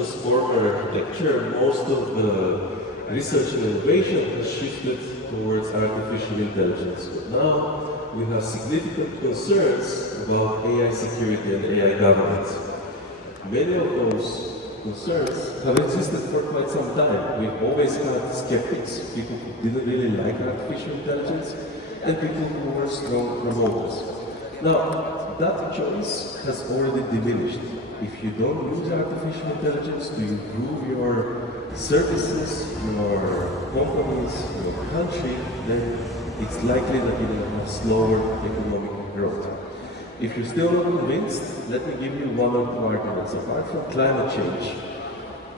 transformer architecture, most of the research and innovation has shifted towards artificial intelligence. But now we have significant concerns about AI security and AI governance. Many of those concerns have existed for quite some time. We've always had skeptics, people who didn't really like artificial intelligence, and people who were strong promoters. Now, that choice has already diminished. If you don't use artificial intelligence to improve your services, your companies, your country, then it's likely that you're going to have slower economic growth. If you're still not convinced, let me give you one or two arguments. Apart from climate change,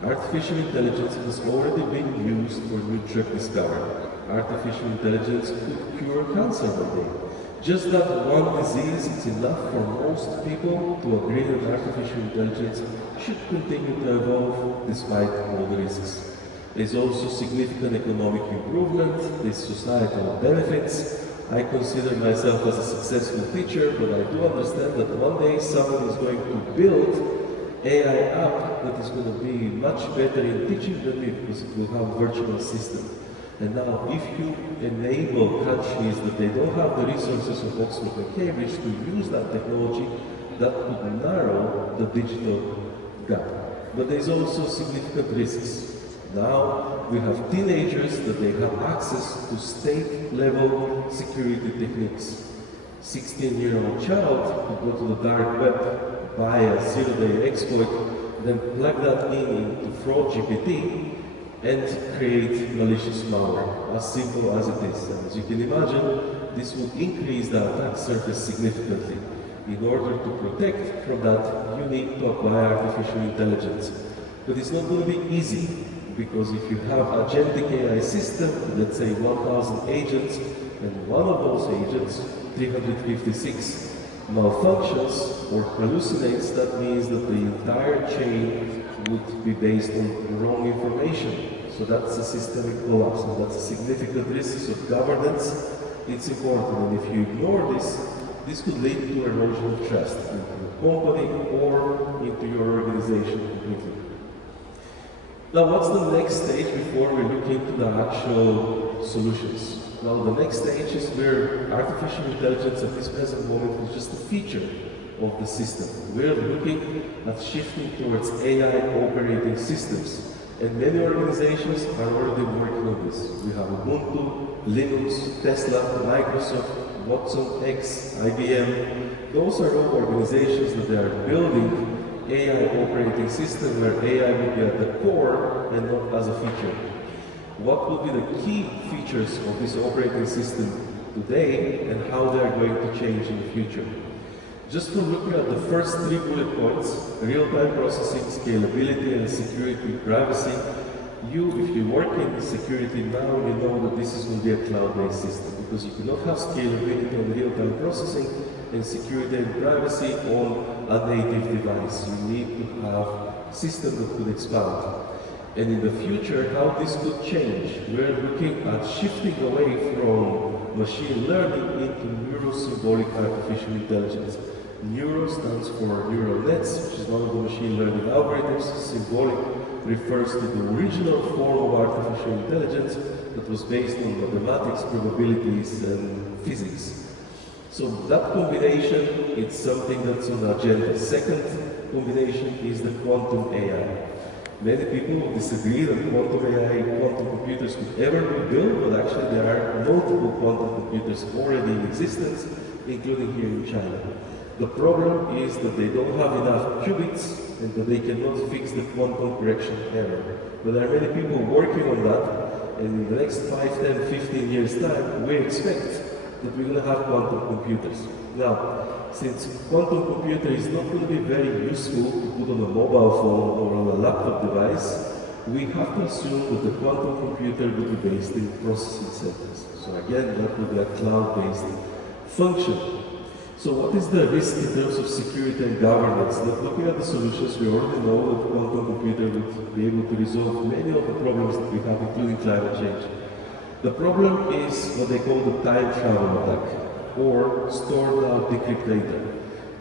artificial intelligence has already been used for new drug discovery. Artificial intelligence could cure cancer one day. Just that one disease is enough for most people to agree that artificial intelligence should continue to evolve despite all the risks. There's also significant economic improvement, there's societal benefits. I consider myself as a successful teacher, but I do understand that one day someone is going to build AI app that is going to be much better in teaching than me because it will have a virtual assistant. And now, if you enable countries that they don't have the resources of Oxford and Cambridge to use that technology, that could narrow the digital gap. But there's also significant risks. Now, we have teenagers that they have access to state-level security techniques. 16-year-old child could go to the dark web, buy a zero-day exploit, then plug that into fraud GPT, and create malicious malware, as simple as it is. And as you can imagine, this will increase the attack surface significantly. In order to protect from that, you need to apply artificial intelligence. But it's not going to be easy, because if you have a agentic AI system, let's say 1,000 agents, and one of those agents, 356, malfunctions or hallucinates, that means that the entire chain would be based on wrong information. So that's a systemic collapse, and that's a significant risk. So governance, it's important, and if you ignore this, this could lead to erosion of trust into the company or into your organization completely. Now, what's the next stage before we look into the actual solutions? Well, the next stage is where artificial intelligence at this present moment is just a feature of the system. We're looking at shifting towards AI operating systems. And many organizations are already working on this. We have Ubuntu, Linux, Tesla, Microsoft, Watson X, IBM. Those are all organizations that they are building AI operating system where AI will be at the core and not as a feature. What will be the key features of this operating system today and how they are going to change in the future? Just from looking at the first three bullet points, real-time processing, scalability, and security, privacy, if you work in security now, you know that this is going to be a cloud-based system, because you cannot have scalability on real-time processing and security and privacy on a native device. You need to have a system that could expand. And in the future, how this could change, we're looking at shifting away from machine learning into neuro-symbolic artificial intelligence. Neuro stands for neural nets, which is one of the machine learning algorithms. Symbolic refers to the original form of artificial intelligence that was based on mathematics, probabilities, and physics. So that combination is something that's on the agenda. Second combination is the quantum AI. Many people disagree that quantum AI, quantum computers could ever be built, but actually there are multiple quantum computers already in existence, including here in China. The problem is that they don't have enough qubits and that they cannot fix the quantum correction error. But there are many people working on that, and in the next 5, 10, 15 years' time, we expect that we're going to have quantum computers. Now, since quantum computer is not going to be very useful to put on a mobile phone or on a laptop device, we have to assume that the quantum computer will be based in processing centers. So again, that will be a cloud-based function. So what is the risk in terms of security and governance? That looking at the solutions, we already know that quantum computer would be able to resolve many of the problems that we have, including climate change. The problem is what they call the time travel attack, or store now, decrypt later.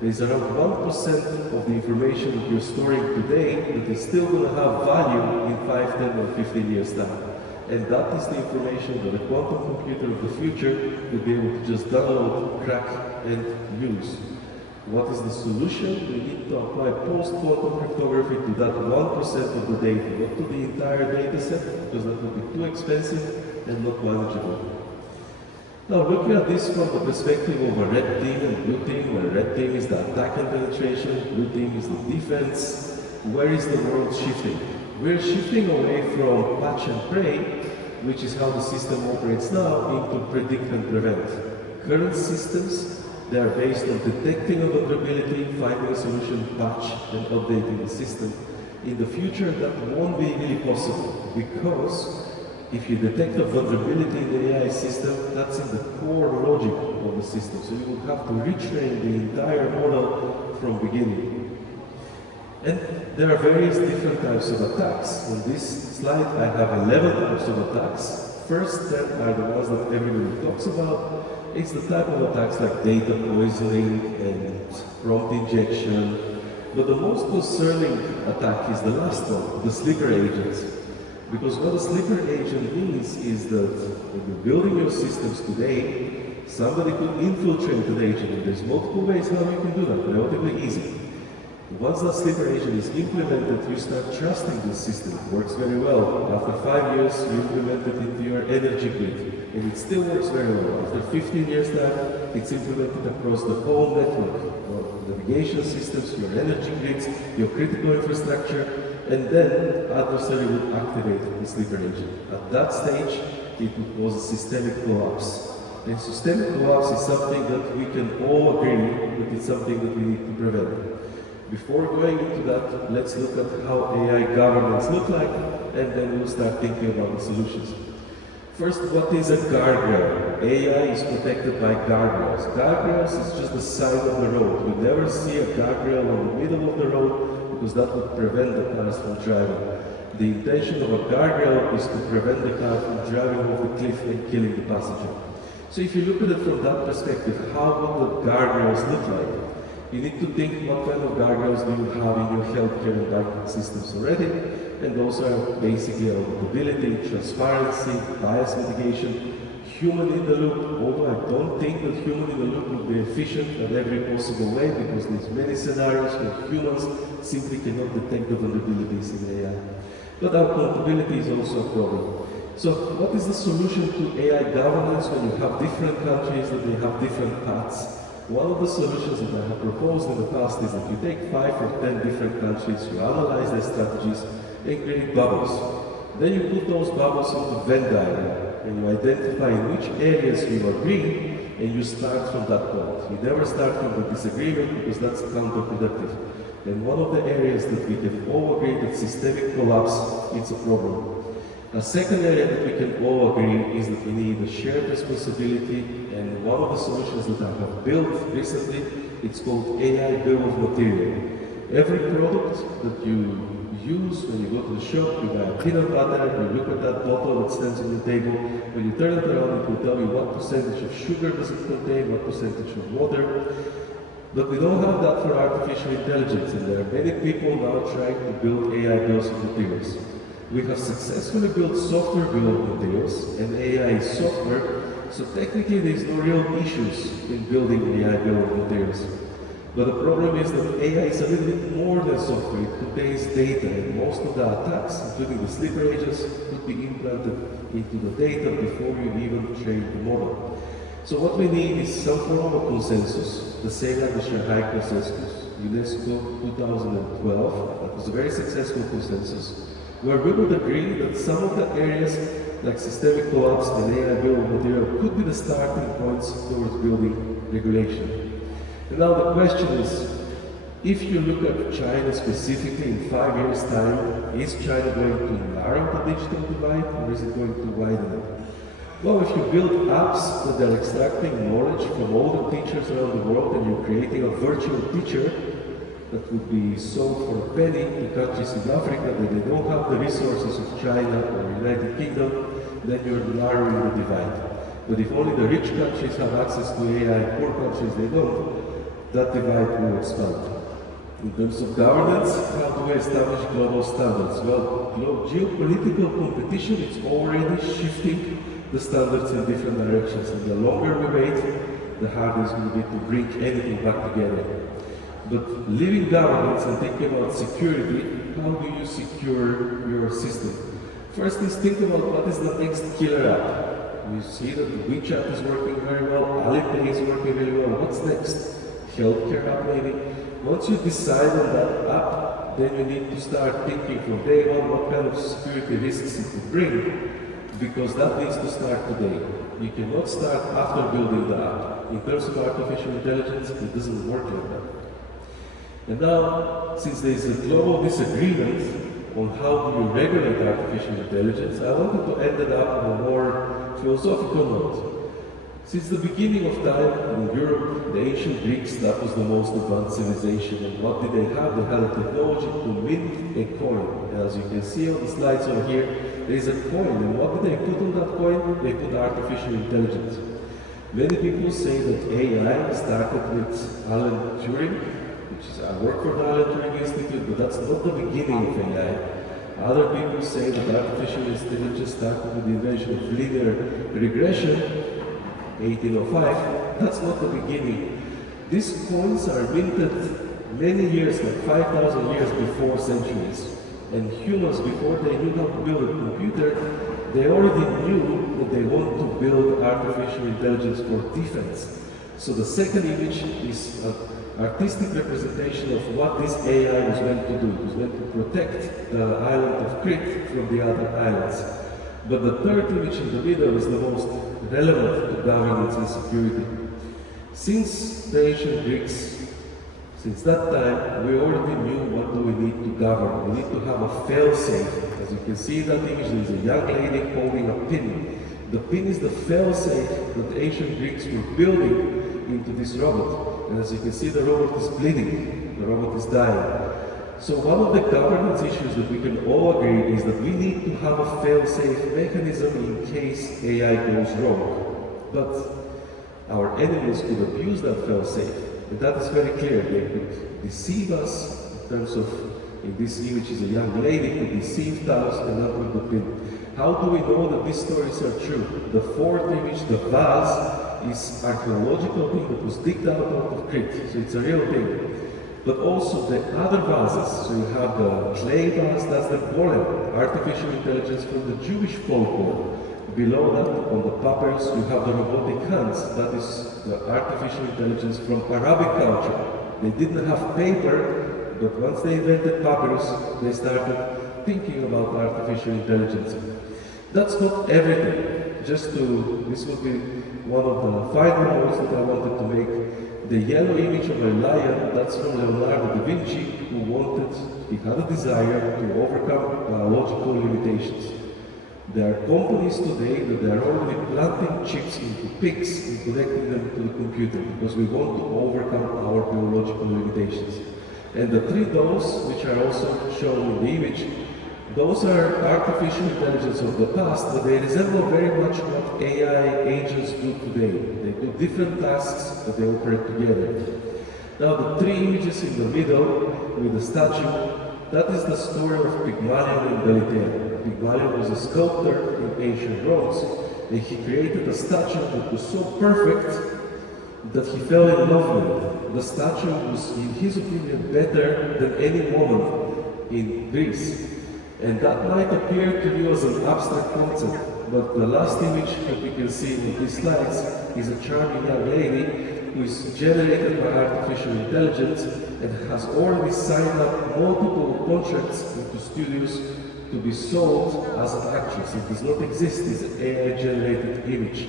There's around 1% of the information that you're storing today that is still going to have value in 5, 10, or 15 years' time. And that is the information that a quantum computer of the future will be able to just download, crack, and use. What is the solution? We need to apply post-quantum cryptography to that 1% of the data, not to the entire data set, because that would be too expensive and not manageable. Now, looking at this from the perspective of a red team and blue team, where red team is the attack and penetration, blue team is the defense, where is the world shifting? We're shifting away from patch and pray, which is how the system operates now, into predict and prevent. Current systems, they are based on detecting a vulnerability, finding a solution, patch, and updating the system. In the future, that won't be really possible, because if you detect a vulnerability in the AI system, that's in the core logic of the system. So you will have to retrain the entire model from beginning. And there are various different types of attacks. On this slide, I have 11 types of attacks. First 10 are the ones that everybody talks about. It's the type of attacks like data poisoning and prompt injection. But the most concerning attack is the last one, the sleeper agent. Because what a sleeper agent means is that when you're building your systems today, somebody could infiltrate an agent. And there's multiple ways how you can do that, relatively easy. Once that sleeper agent is implemented, you start trusting the system. It works very well. After 5 years, you implement it into your energy grid, and it still works very well. After 15 years time, it's implemented across the whole network, your navigation systems, your energy grids, your critical infrastructure, and then adversary would activate the sleeper agent. At that stage, it would cause a systemic collapse. And systemic collapse is something that we can all agree that it's something that we need to prevent. Before going into that, let's look at how AI governance look like, and then we'll start thinking about the solutions. First, what is a guardrail? AI is protected by guardrails. Guardrails is just the side of the road. You never see a guardrail in the middle of the road because that would prevent the cars from driving. The intention of a guardrail is to prevent the car from driving off the cliff and killing the passenger. So if you look at it from that perspective, how would the guardrails look like? You need to think what kind of guardrails do you have in your healthcare and banking systems already, and those are basically auditability, transparency, bias mitigation, human in the loop, although I don't think that human in the loop would be efficient in every possible way, because there's many scenarios where humans simply cannot detect the vulnerabilities in AI. But accountability is also a problem. So what is the solution to AI governance when you have different countries that they have different paths? One of the solutions that I have proposed in the past is that you take 5 or 10 different countries, you analyze their strategies, and create bubbles. Then you put those bubbles into Venn diagram, and you identify in which areas you agree, and you start from that point. You never start from the disagreement, because that's counterproductive. And one of the areas that we can all agree that systemic collapse is a problem. A second area that we can all agree is that we need a shared responsibility, and one of the solutions that I have built recently, it's called AI Bill of Material. Every product that you use when you go to the shop, you buy a peanut butter, you look at that bottle that stands on the table, when you turn it around, it will tell you what percentage of sugar does it contain, what percentage of water. But we don't have that for artificial intelligence, and there are many people now trying to build AI bills of materials. We have successfully built software bill of materials, and AI is software, so technically there is no real issues in building AI bill of materials. But the problem is that AI is a little bit more than software. It contains data, and most of the attacks, including the sleeper agents, could be implanted into the data before you even train the model. So what we need is some form of consensus, the same as the Shanghai Consensus, UNESCO 2012. That was a very successful consensus, where we would agree that some of the areas like systemic collapse and AI bill of material could be the starting points towards building regulation. And now the question is, if you look at China specifically in 5 years' time, is China going to narrow the digital divide, or is it going to widen it? Well, if you build apps that are extracting knowledge from all the teachers around the world, and you're creating a virtual teacher that would be sold for a penny to countries in Africa that they don't have the resources of China or United Kingdom, then you're narrowing the divide. But if only the rich countries have access to AI and poor countries they don't, that divide will expand. In terms of governance, how do we establish global standards? Well, geopolitical competition is already shifting the standards in different directions, and the longer we wait, the harder it's going to be to bring anything back together. But leaving governance and thinking about security, how do you secure your system? First is think about what is the next killer app. You see that the WeChat is working very well, Alipay is working really well. What's next? Healthcare app maybe? Once you decide on that app, then you need to start thinking from day one what kind of security risks it could bring, because that needs to start today. You cannot start after building the app. In terms of artificial intelligence, it doesn't work like that. And now, since there is a global disagreement on how do you regulate artificial intelligence, I wanted to end it up on a more philosophical note. Since the beginning of time in Europe, the ancient Greeks, that was the most advanced civilization. And what did they have? They had a technology to mint a coin. As you can see on the slides over here, there is a coin. And what did they put on that coin? They put artificial intelligence. Many people say that AI started with Alan Turing, which is, I work for the Alan Turing Institute, but that's not the beginning of AI. Other people say that artificial intelligence started with the invention of linear regression, 1805, that's not the beginning. These coins are minted many years, like 5,000 years before centuries. And humans, before they knew how to build a computer, they already knew that they want to build artificial intelligence for defense. So the second image is an artistic representation of what this AI was meant to do. It was meant to protect the island of Crete from the other islands. But the third image in the middle is the most relevant to governance and security. Since the ancient Greeks, since that time, we already knew what do we need to govern. We need to have a fail-safe. As you can see in that image, there is a young lady holding a pin. The pin is the fail-safe that the ancient Greeks were building into this robot. And as you can see, the robot is bleeding. The robot is dying. So one of the governance issues that we can all agree is that we need to have a fail-safe mechanism in case AI goes wrong. But our enemies could abuse that fail-safe. And that is very clear. They could deceive us in terms of, in this image is a young lady who deceived us and not with the pin. How do we know that these stories are true? The fourth image, the vase, is archaeological thing that was digged out of Crete. So it's a real thing. But also the other vases. So you have the clay vase, that's the golem, artificial intelligence from the Jewish folklore. Below that, on the papyrus, you have the robotic hands. That is the artificial intelligence from Arabic culture. They didn't have paper, but once they invented papyrus, they started thinking about artificial intelligence. That's not everything. This will be one of the final notes that I wanted to make. The yellow image of a lion, that's from Leonardo da Vinci, he had a desire to overcome biological limitations. There are companies today that they are already planting chips into pigs and connecting them to the computer because we want to overcome our biological limitations. And the three doors, which are also shown in the image, those are artificial intelligence of the past, but they resemble very much what AI agents do today. They do different tasks, but they operate together. Now the three images in the middle with the statue, that is the story of Pygmalion and Galatea. Pygmalion was a sculptor in ancient Rhodes, and he created a statue that was so perfect that he fell in love with it. The statue was, in his opinion, better than any woman in Greece. And that might appear to you as an abstract concept, but the last image that you can see in these slides is a charming young lady who is generated by artificial intelligence and has already signed up multiple contracts into studios to be sold as an actress. It does not exist, it's an AI-generated image.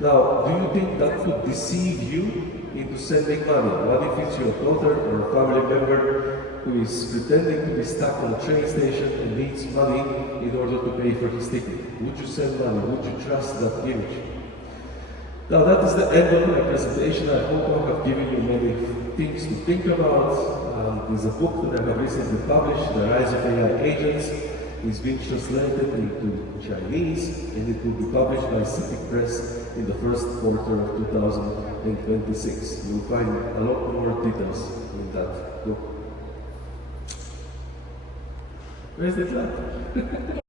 Now, do you think that could deceive you into sending money? What if it's your daughter or a family member who is pretending to be stuck on a train station and needs money in order to pay for his ticket? Would you send money? Would you trust that image? Now that is the end of my presentation. I hope I have given you many things to think about. There's a book that I have recently published, The Rise of AI Agents. It's been translated into Chinese and it will be published by CITIC Press in the first quarter of 2026. You'll find a lot more details in that book. Where's the clap?